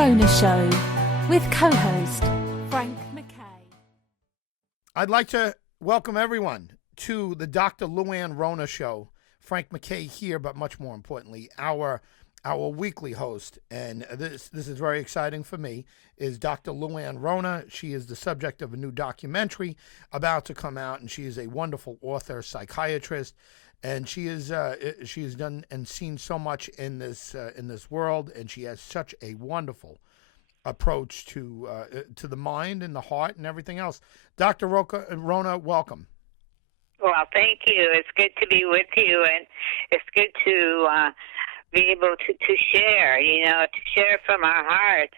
Rona Show with co-host Frank McKay. I'd like to welcome everyone to the Dr. Luann Rona Show. Frank McKay here, but much more importantly, our weekly host, and this is very exciting for me, is Dr. Luann Rona. She is the subject of a new documentary about to come out, and she is a wonderful author, psychiatrist, and she has done and seen so much in this world, and she has such a wonderful approach to the mind and the heart and everything else. Dr. Rona, welcome. Well, thank you. It's good to be with you, and it's good to be able to share, to share from our heart.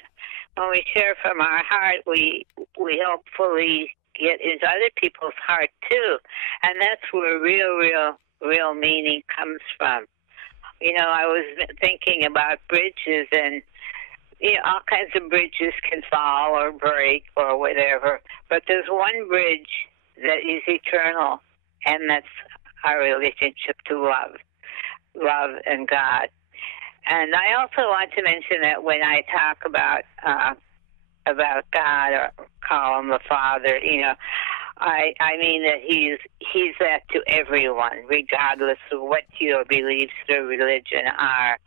When we share from our heart, we hopefully get into other people's heart, too. And that's where real meaning comes from. I was thinking about bridges, and all kinds of bridges can fall or break or whatever. But there's one bridge that is eternal, and that's our relationship to love and God. And I also want to mention that when I talk about God or call him the Father, I mean that he's that to everyone, regardless of what your beliefs or religion are.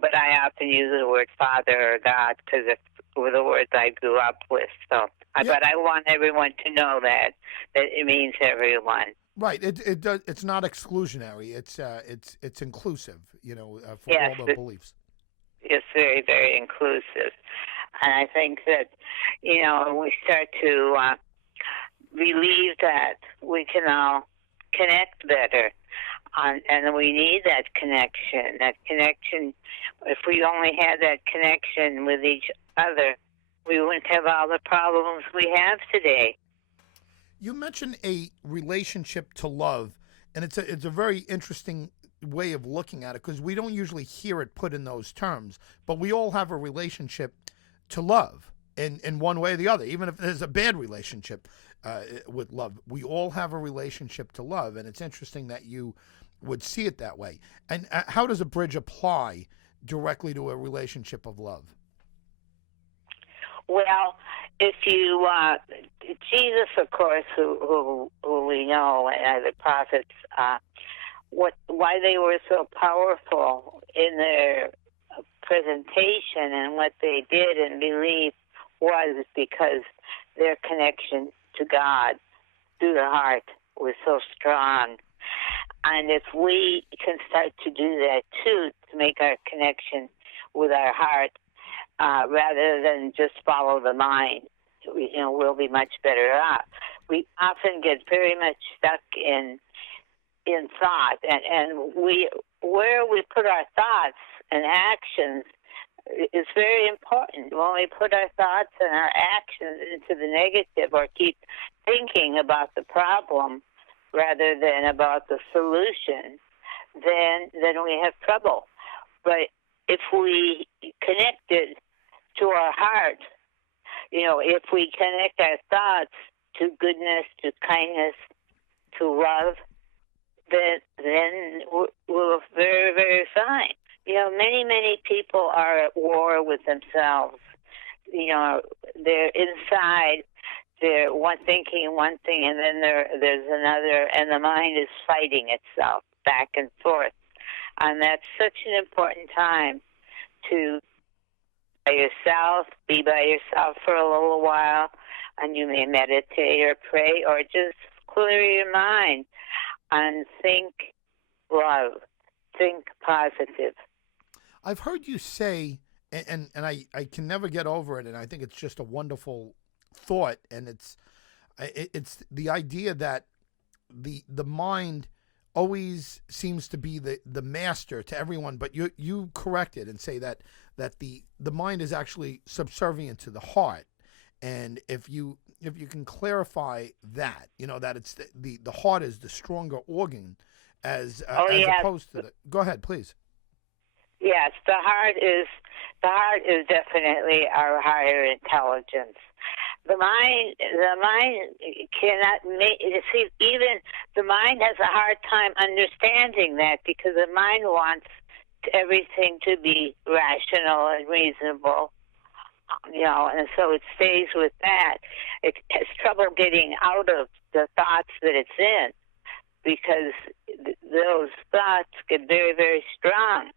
But I often use the word Father or God because were the words I grew up with. But I want everyone to know that it means everyone. Right. It does. It's not exclusionary. It's inclusive. For yes, all the beliefs. It's very, very inclusive, and I think that when we start to believe that, we can all connect better, and we need that connection. That connection. If we only had that connection with each other, we wouldn't have all the problems we have today. You mentioned a relationship to love, and it's a very interesting way of looking at it because we don't usually hear it put in those terms, but we all have a relationship to love in one way or the other. Even if there's a bad relationship with love, we all have a relationship to love, and it's interesting that you would see it that way. And how does a bridge apply directly to a relationship of love? Well, if you, Jesus, of course, who we know, and the prophets, why they were so powerful in their presentation and what they did and believed was because their connection to God through the heart was so strong. And if we can start to do that, too, to make our connection with our heart, rather than just follow the mind, we'll be much better off. We often get very much stuck in thought, and where we put our thoughts and actions is very important. When we put our thoughts and our actions into the negative or keep thinking about the problem rather than about the solution, then we have trouble. But if we connected to our heart, if we connect our thoughts to goodness, to kindness, to love, then we're very, very fine. Many people are at war with themselves. They're inside, they're thinking one thing, and then there's another, and the mind is fighting itself back and forth. And that's such an important time to be by yourself for a little while, and you may meditate or pray or just clear your mind and think love, think positive. I've heard you say, and I can never get over it, and I think it's just a wonderful thought, and it's the idea that the mind always seems to be the master to everyone, but you correct it and say that the mind is actually subservient to the heart, and if you can clarify that, that it's the heart is the stronger organ as opposed to the. Go ahead, please. Yes, the heart is definitely our higher intelligence. The mind cannot make. See, even the mind has a hard time understanding that because the mind wants everything to be rational and reasonable, and so it stays with that. It has trouble getting out of the thoughts that it's in because those thoughts get very, very strong.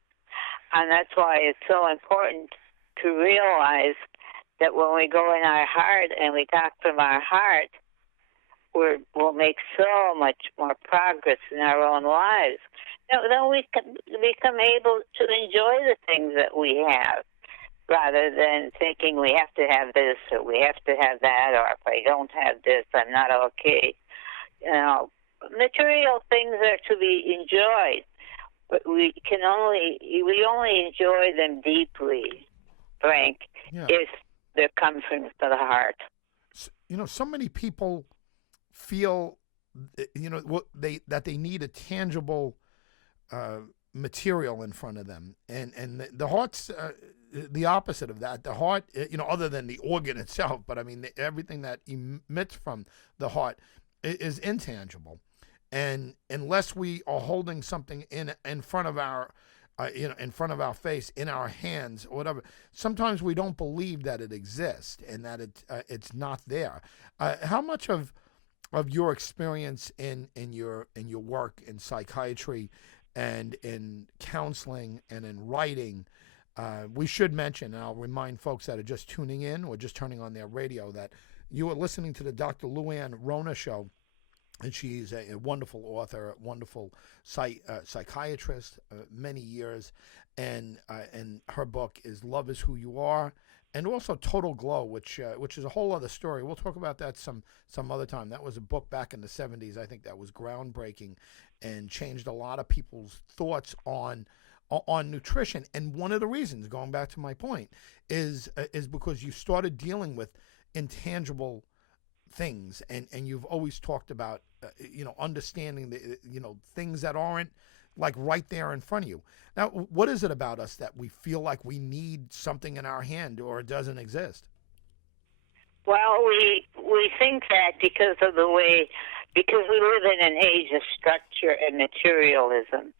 And that's why it's so important to realize that when we go in our heart and we talk from our heart, we'll make so much more progress in our own lives. Then we can become able to enjoy the things that we have, rather than thinking we have to have this or we have to have that, or if I don't have this, I'm not okay. Material things are to be enjoyed, but we only enjoy them deeply, Frank, if they're coming from the heart. So many people feel, that they need a tangible material in front of them, and the heart's the opposite of that. The heart, other than the organ itself, but I mean everything that emits from the heart is intangible, and unless we are holding something in front of our in front of our face, in our hands, or whatever, sometimes we don't believe that it exists and that it's not there. How much of your experience in your work in psychiatry and in counseling and in writing, we should mention, and I'll remind folks that are just tuning in or just turning on their radio, that you are listening to the Dr. Luann Rona Show, and she's a wonderful author, a wonderful psychiatrist, many years, and her book is Love Is Who You Are, and also Total Glow, which is a whole other story. We'll talk about that some other time. That was a book back in the 70s. I think that was groundbreaking and changed a lot of people's thoughts on nutrition. And one of the reasons, going back to my point, is because you started dealing with intangible things, and you've always talked about understanding the things that aren't like right there in front of you. Now, what is it about us that we feel like we need something in our hand or it doesn't exist? Well, we think that because we live in an age of structure and materialism.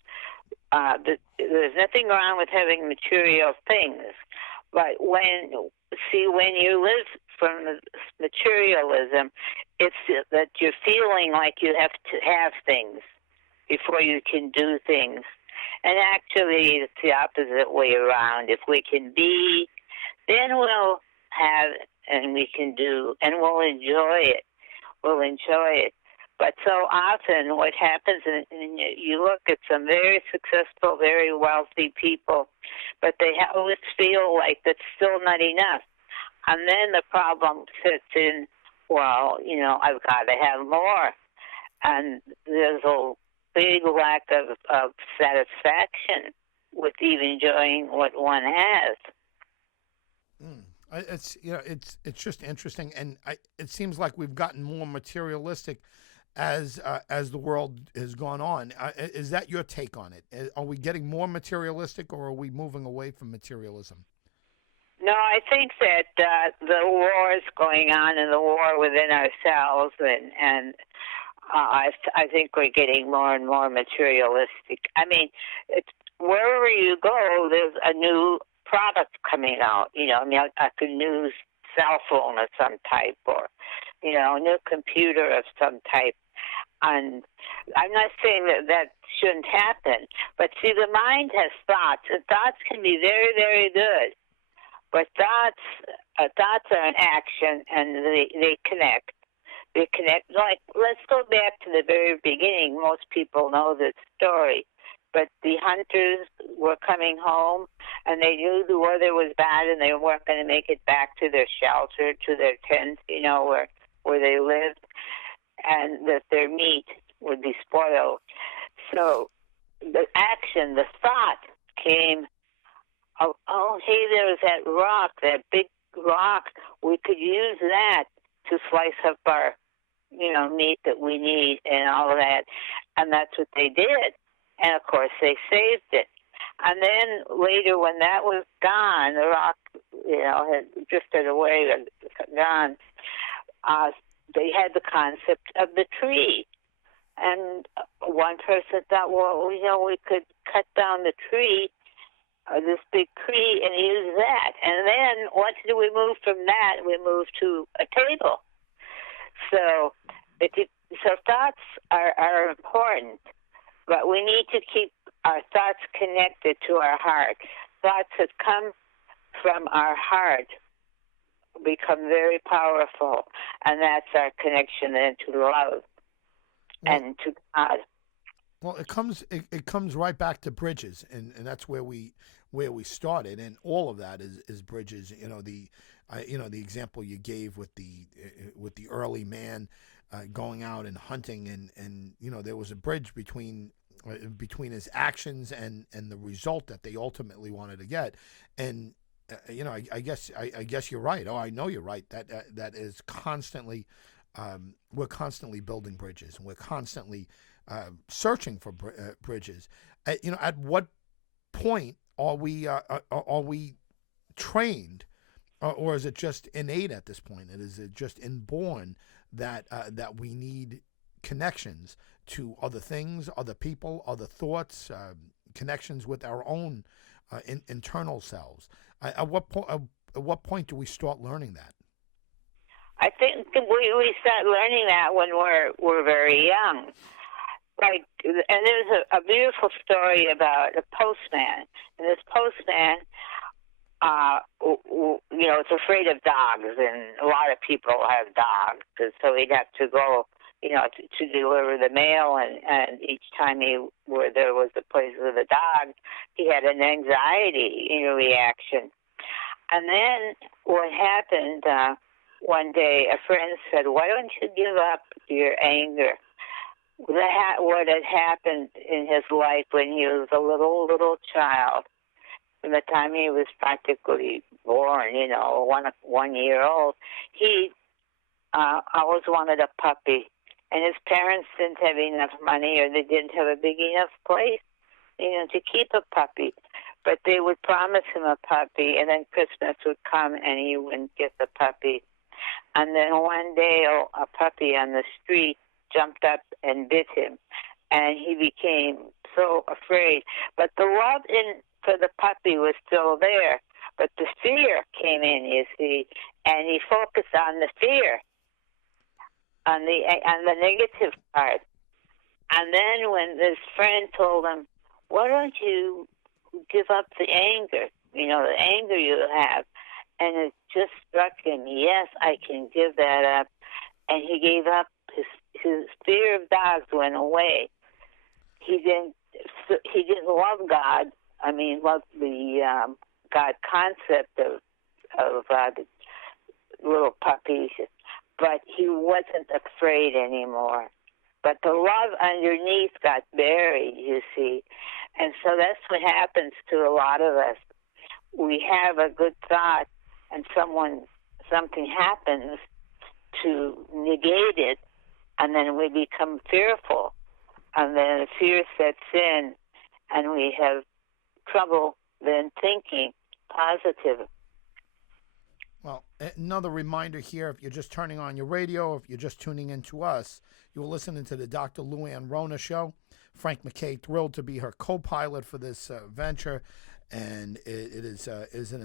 There's nothing wrong with having material things, but when you live from materialism, it's that you're feeling like you have to have things before you can do things. And actually, it's the opposite way around. If we can be, then we'll have, and we can do, and we'll enjoy it. We'll enjoy it. But so often what happens, and you look at some very successful, very wealthy people, but they always feel like that's still not enough. And then the problem sits in, I've got to have more. And there's a big lack of satisfaction with even enjoying what one has. It's just interesting, and it seems like we've gotten more materialistic as the world has gone on. Is that your take on it? Are we getting more materialistic, or are we moving away from materialism? No, I think that the war is going on, and the war within ourselves, and I think we're getting more and more materialistic. I mean, wherever you go, there's a new product coming out. Like a new cell phone of some type, or a new computer of some type. And I'm not saying that shouldn't happen, but see, the mind has thoughts, and thoughts can be very, very good. But thoughts are an action, and they connect. They connect. Like, let's go back to the very beginning. Most people know this story. But the hunters were coming home, and they knew the weather was bad, and they weren't going to make it back to their shelter, to their tent, where they lived, and that their meat would be spoiled. So the action, the thought came, hey, there's that rock, that big rock. We could use that to slice up our, meat that we need and all of that. And that's what they did. And, of course, they saved it. And then later, when that was gone, the rock, had drifted away and gone, they had the concept of the tree. And one person thought, well, we could cut down the tree this big tree and use that. And then once we move from that, we move to a table. So, so thoughts are important, but we need to keep our thoughts connected to our heart. Thoughts that come from our heart become very powerful, and that's our connection then to love and to God. Well, it comes right back to bridges, and that's where we started, and all of that is bridges. The example you gave with the early man going out and hunting, and there was a bridge between his actions and the result that they ultimately wanted to get, and I guess you're right. Oh, I know you're right. That is constantly, we're constantly building bridges, and we're constantly searching for bridges. At what point are we trained, or is it just innate at this point? Is it just inborn that we need connections to other things, other people, other thoughts, connections with our own internal selves? At what point do we start learning that? I think we start learning that when we're very young. Like, and there's a beautiful story about a postman, and this postman, is afraid of dogs, and a lot of people have dogs, and so he'd have to go, to deliver the mail, and each time there was a place with a dog, he had an anxiety reaction. And then what happened, one day a friend said, "Why don't you give up your anger?" What had happened in his life when he was a little child, from the time he was practically born, 1 year old, he always wanted a puppy. And his parents didn't have enough money, or they didn't have a big enough place, to keep a puppy. But they would promise him a puppy, and then Christmas would come, and he wouldn't get the puppy. And then one day, a puppy on the street jumped up and bit him, and he became so afraid. But the love for the puppy was still there, but the fear came in, you see, and he focused on the fear, on the negative part. And then when this friend told him, "Why don't you give up the anger, the anger you have?" And it just struck him, yes, I can give that up. And he gave up. His fear of dogs went away. He didn't love God. I mean, love the God concept of the little puppies, but he wasn't afraid anymore. But the love underneath got buried, you see. And so that's what happens to a lot of us. We have a good thought, and something happens to negate it, and then we become fearful. And then fear sets in, and we have trouble then thinking positive. Well, another reminder here, if you're just turning on your radio, if you're just tuning in to us, you're listening to the Dr. Luann Rona Show. Frank McKay, thrilled to be her co-pilot for this venture, and it is an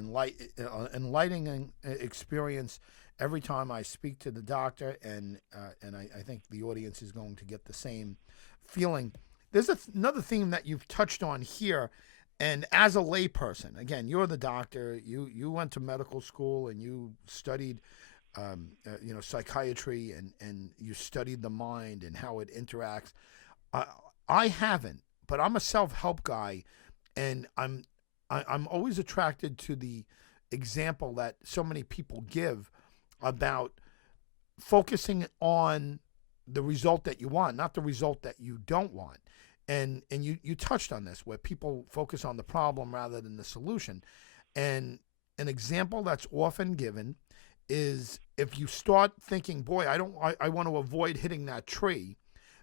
enlightening experience every time I speak to the doctor, and I think the audience is going to get the same feeling. There's another theme that you've touched on here, and as a layperson, again, you're the doctor. You went to medical school and you studied, psychiatry, and you studied the mind and how it interacts. I haven't, but I'm a self-help guy, and I'm always attracted to the example that so many people give about focusing on the result that you want, not the result that you don't want. And you touched on this, where people focus on the problem rather than the solution. And an example that's often given is if you start thinking, boy, I want to avoid hitting that tree,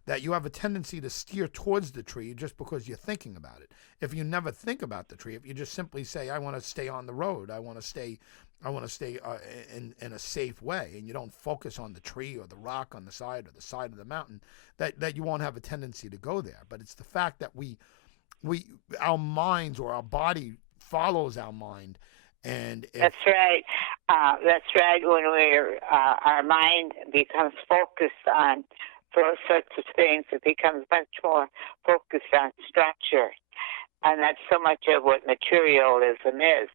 that you have a tendency to steer towards the tree just because you're thinking about it. If you never think about the tree, if you just simply say, I want to stay on the road, I want to stay in a safe way, and you don't focus on the tree or the rock on the side or the side of the mountain, that you won't have a tendency to go there. But it's the fact that our minds or our body follows our mind. And that's right. That's right. When our mind becomes focused on those sorts of things, it becomes much more focused on structure. And that's so much of what materialism is.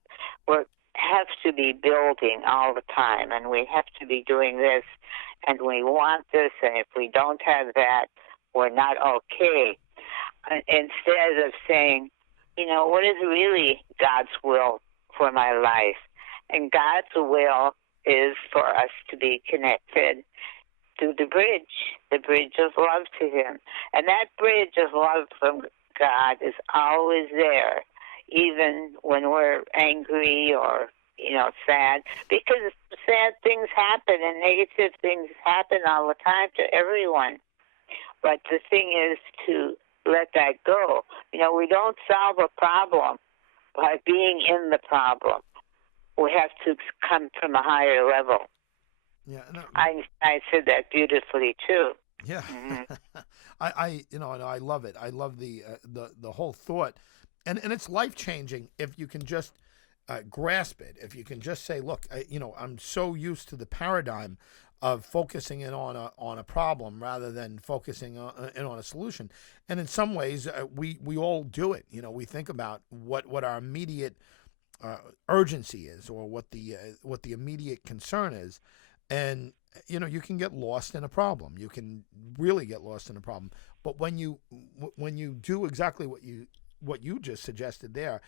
We have to be building all the time, and we have to be doing this, and we want this, and if we don't have that, we're not okay. Instead of saying, what is really God's will for my life? And God's will is for us to be connected to the bridge of love to Him. And that bridge of love from God is always there, even when we're angry or, sad, because sad things happen and negative things happen all the time to everyone. But the thing is to let that go. We don't solve a problem by being in the problem. We have to come from a higher level. Yeah, no, I said that beautifully too. Yeah, Mm-hmm. I love it. I love the whole thought, and it's life changing if you can just grasp it. If you can just say, look, I'm so used to the paradigm of focusing in on a problem rather than focusing in on a solution. And in some ways, we all do it. We think about what our immediate urgency is, or what the immediate concern is, and you can get lost in a problem. You can really get lost in a problem. But when you do exactly what you just suggested there,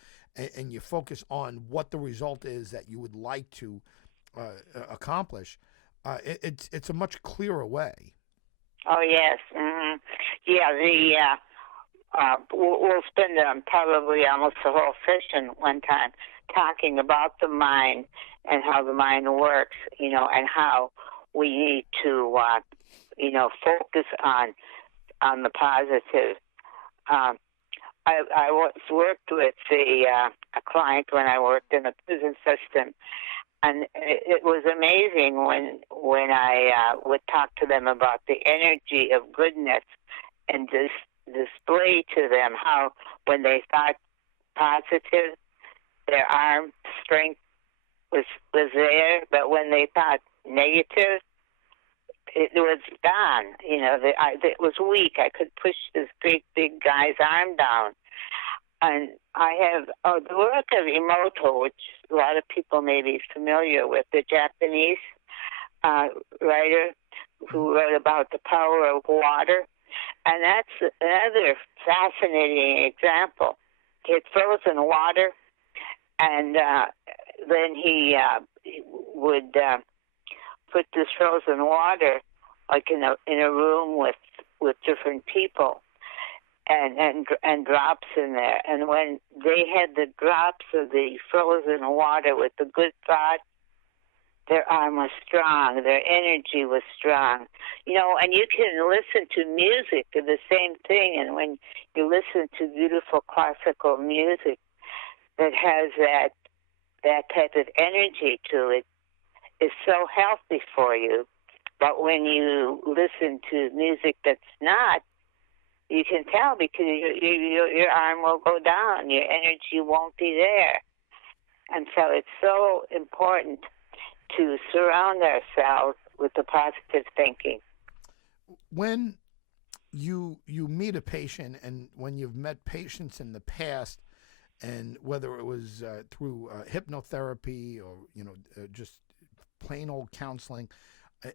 and you focus on what the result is that you would like to accomplish, it's a much clearer way. Oh yes, mm-hmm. Yeah. We'll spend probably almost the whole session one time talking about the mind and how the mind works, and how we need to, focus on the positive. I once worked with a client when I worked in the prison system, and it was amazing when I would talk to them about the energy of goodness and display to them how when they thought positive, their arm strength was there, but when they thought negative, it was gone. It was weak. I could push this great big guy's arm down. And I have the work of Emoto, which a lot of people may be familiar with, the Japanese writer who wrote about the power of water. And that's another fascinating example. He had frozen water, and then he would put this frozen water like in a room with different people, and drops in there. And when they had the drops of the frozen water with the good thought, their arm was strong, their energy was strong. And you can listen to music, the same thing. And when you listen to beautiful classical music that has that type of energy to it, is so healthy for you. But when you listen to music that's not, you can tell because your arm will go down, your energy won't be there. And so it's so important to surround ourselves with the positive thinking. When you meet a patient, and when you've met patients in the past, and whether it was through hypnotherapy or just plain old counseling,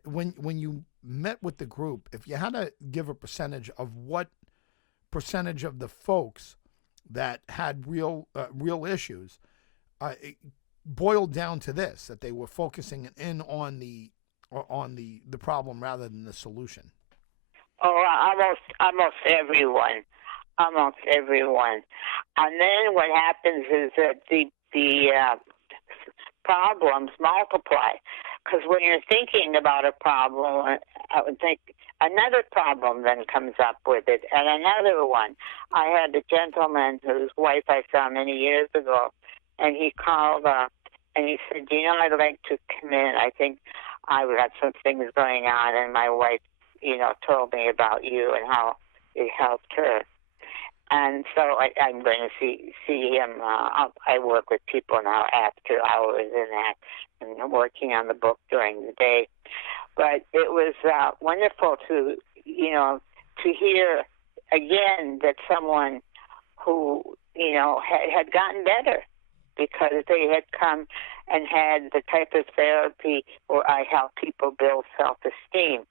when you met with the group, if you had to give a percentage of what percentage of the folks that had real issues, it boiled down to this: that they were focusing in on the problem rather than the solution. Oh, almost everyone. And then what happens is that the problems multiply. Because when you're thinking about a problem, I would think another problem then comes up with it, and another one. I had a gentleman whose wife I saw many years ago, and he called and he said, I'd like to come in. I think I've got some things going on, and my wife, told me about you and how it helped her. And so I'm going to see him. I work with people now after hours and that, and I'm working on the book during the day. But it was wonderful to hear again that someone who had gotten better because they had come and had the type of therapy where I help people build self-esteem,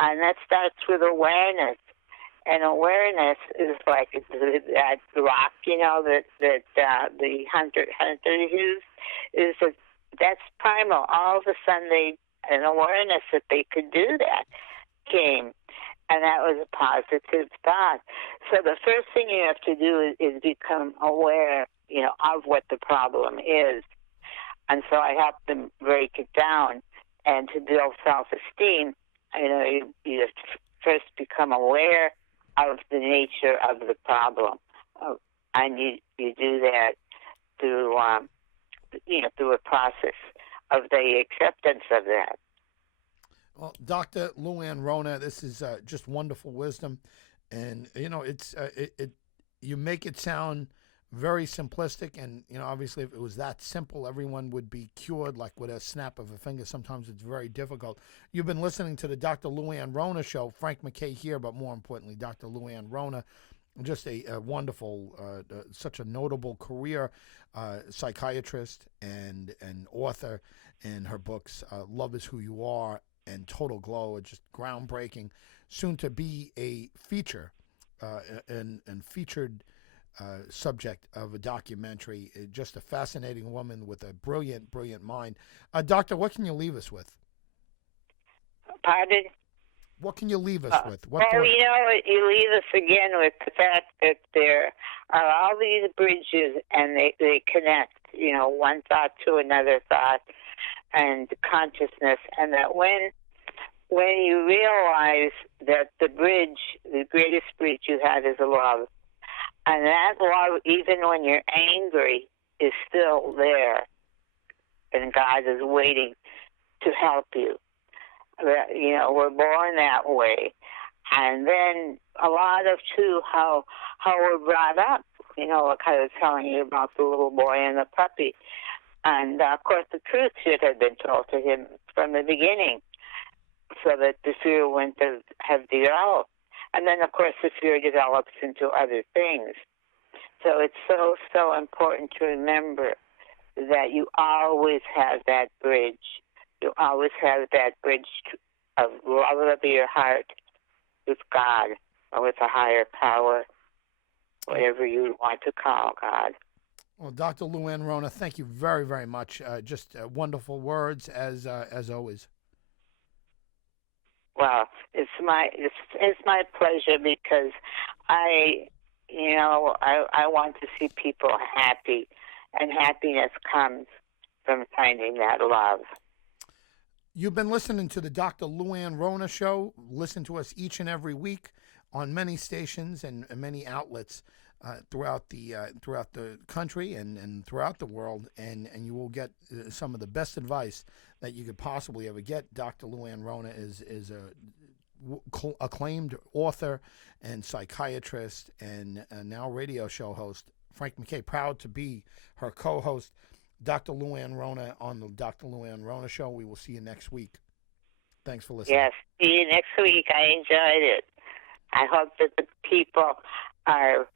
and that starts with awareness. And awareness is like that rock, that the hunters use. That's primal. All of a sudden, an awareness that they could do that came, and that was a positive thought. So the first thing you have to do is become aware, of what the problem is. And so I help them break it down, and to build self-esteem, you have to first become aware of the nature of the problem, and you do that through through a process of the acceptance of that. Well, Dr. Luann Rona, this is just wonderful wisdom, and it's you make it sound very simplistic, and obviously if it was that simple, everyone would be cured like with a snap of a finger. Sometimes it's very difficult. You've been listening to the Dr. Luann Rona Show. Frank MacKay here, but more importantly, Dr. Luann Rona, just a wonderful, such a notable career, psychiatrist and author, and her books, Love Is Who You Are and Total Glow, are just groundbreaking, soon to be a feature and featured subject of a documentary. Just a fascinating woman with a brilliant, brilliant mind. Doctor, what can you leave us with? Pardon? What can you leave us with? You leave us again with the fact that there are all these bridges, and they connect, one thought to another thought and consciousness, and that when you realize that the greatest bridge you have is love, and that love, even when you're angry, is still there, and God is waiting to help you. We're born that way. And then a lot of, too, how we're brought up. Like I was telling you about the little boy and the puppy. And, of course, the truth should have been told to him from the beginning so that the fear wouldn't have developed. And then, of course, the fear develops into other things. So it's so, so important to remember that you always have that bridge. You always have that bridge of love of your heart with God or with a higher power, whatever you want to call God. Well, Dr. Luann Rona, thank you very, very much. Just wonderful words as always. Well, it's my pleasure because I want to see people happy, and happiness comes from finding that love. You've been listening to the Dr. Luann Rona Show. Listen to us each and every week on many stations and many outlets throughout the country and throughout the world, and you will get some of the best advice that you could possibly ever get. Dr. Luann Rona is a acclaimed author and psychiatrist and now radio show host. Frank MacKay, proud to be her co-host. Dr. Luann Rona on the Dr. Luann Rona Show. We will see you next week. Thanks for listening. Yes, see you next week. I enjoyed it. I hope that the people are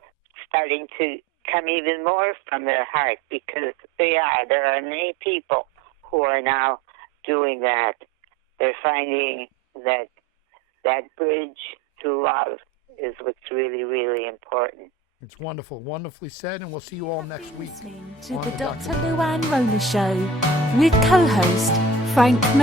starting to come even more from their heart, because they are. There are many people who are now doing that. They're finding that bridge to love is what's really, really important. It's wonderful, wonderfully said, and we'll see you all next week. Listening to the Dr. Luann Rona Show with co-host Frank MacKay.